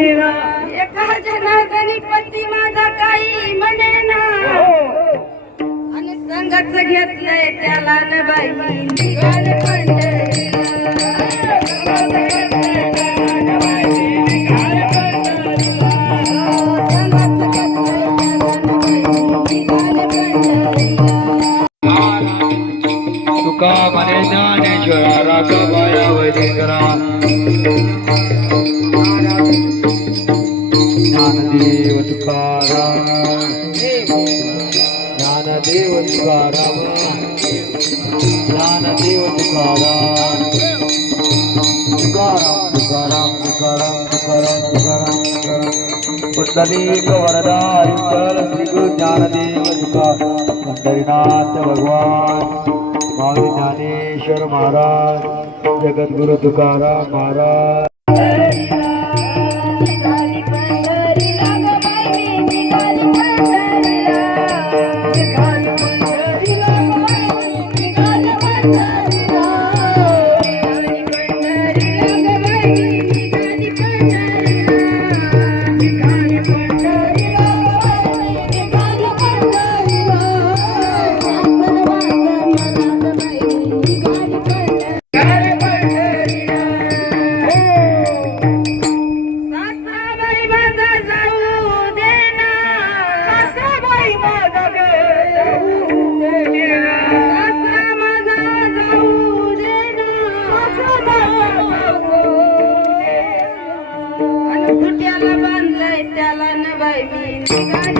देवा. एका गणपती माझा काही म्हणे ना. आणि संगच घेतलंय त्याला न बाई निघाल तुका मने ज्ञानेश्वरा राघवाया वैदिकरा ज्ञानदेव तुकाराम ज्ञानदेव तुकाराम ज्ञानदेव तुकाराम तुकाराम तुकाराम तुकाराम तुकाराम तुकाराम पुंडलिक ज्ञानदेव तुकाराम पंढरीनाथ भगवान स्वामी ज्ञानेश्वर महाराज जगद्गुरु Tukaram Maharaj. Bye bye.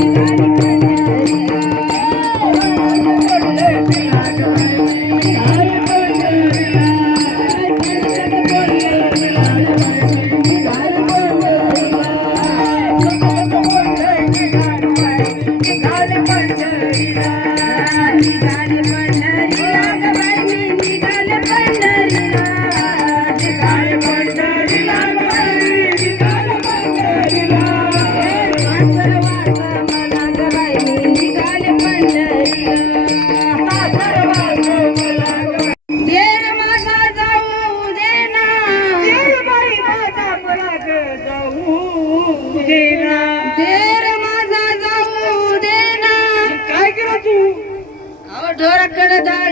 Thank you. देना. देर माझा जाऊ देना. काय करा तू?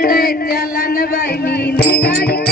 नाही त्याला न बाई मी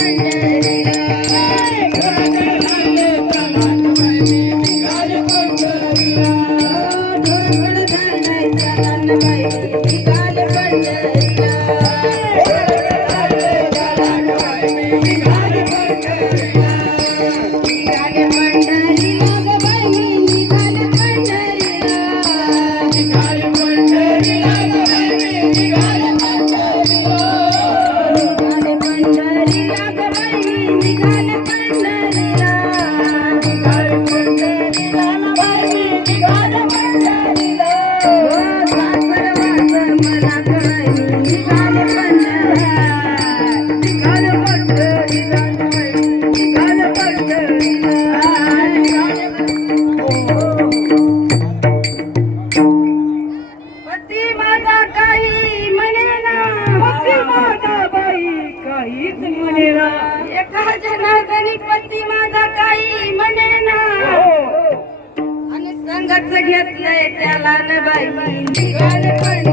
काहीच म्हणेना एका जनार्दनी पती माझा काही म्हणेना आणि संगत घेतलंय त्याला न बाई निघाले पंढरीला